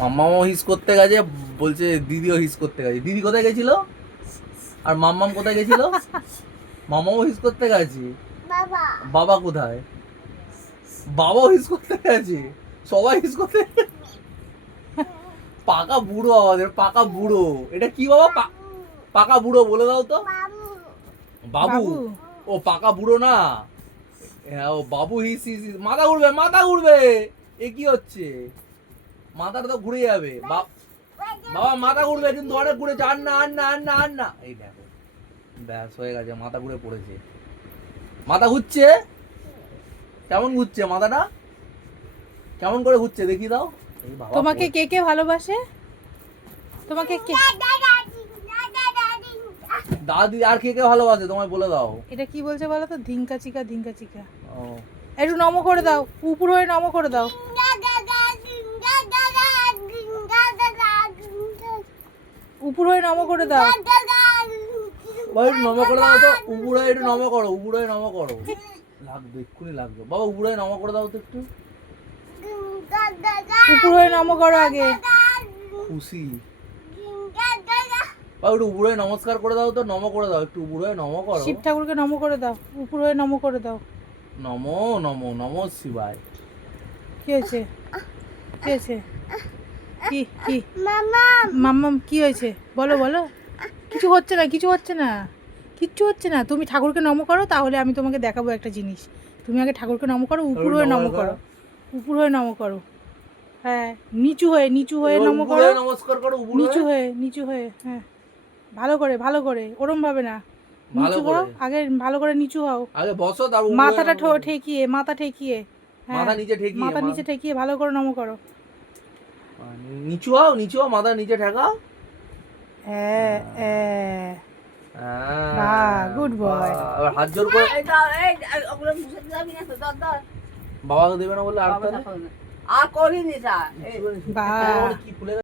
মাম্মাও হিস করতে গেছে, বলছে দিদিও হিস করতে গেছে। দিদি কোথায় গেছিল আর মাম্মাম কোথায় গেছিল? মামাও হিস করতে গেছে। বাবা কোথায়? বাবাও হিস করতে গেছে, সবাই হিস করতে। পাকা বুড়ো আমাদের, পাকা বুড়ো। এটা কি বাবা? পাকা বুড়ো বলে দাও তো। বাবু। ও পাকা বুড়ো না, হ্যাঁ ও বাবু হিস হিস। মাথা ঘুরবে, মাথা ঘুরবে। এ কি হচ্ছে? মাথাটা তো ঘুরে যাবে। বাবা মাথা ঘুরবে, কিন্তু অনেক ঘুরেছে। আর না আর না আর না আর না। এই দেখো, ব্যাস হয়ে গেছে, মাথা ঘুরে পড়েছে। মাথা ঘুরছে? কেমন ঘুরছে মাথাটা? কেমন করে ঘুরছে দেখি দাও। তোমাকে কে কে ভালোবাসে? তোমাকে কে? দাদি আর কে কে ভালোবাসে তোমায় বলে দাও। এটা কি বলছে বলো তো? ধিঙ্কা চিকা ধিঙ্কা চিকা। একটু নমো করে দাও, উপর হয়ে নমো করে দাও। উপর হয়ে নমো করে দাও। ভাই নমো করে দাও তো। উপরে একটু নমো করো, উপরে নমো করো। লাগবে, এক্ষুনি লাগবে। বাবা উপরে নমো করে দাও তো একটু। উপর হয়ে নমো করো আগে। খুশি। বাবা একটু উপরে নমস্কার করে দাও তো, নমো করে দাও একটু। উপরে নমো করো। শিব ঠাকুরকে নমো করে দাও, উপর হয়ে নমো করে দাও। নমো নমো নমো শিবায়। কি হয়েছে? কি হয়েছে? কি কি মাম্মাম কি হয়েছে বলো বলো? কিছু হচ্ছে না, কিছু হচ্ছে না, কিচ্ছু হচ্ছে না। তুমি ঠাকুরকে নমো করো, তাহলে আমি তোমাকে দেখাবো একটা জিনিস। তুমি আগে ঠাকুরকে নমো করো, উপর হয়ে নমো করো, উপর হয়ে নমো করো। হ্যাঁ, নিচু হয়ে নমো করো। নমস্কার করো নিচু হয়ে হ্যাঁ, ভালো করে ওরম ভাবে না। নিচু করো আগে, ভালো করে নিচু হও। আগে বসো, তারপর মাথাটা ঠেকিয়ে, মাথা ঠেকিয়ে, মাথা নিচে ঠেকিয়ে, মাথা নিচে ঠেকিয়ে ভালো করে নমো করো। নিচু হও, মাথা নিচে ঠেকাও। Good boy. আবার হাত জোর করে। বাবাকে দেবে না বলে আর করিনি। বাহ। কি ফুলে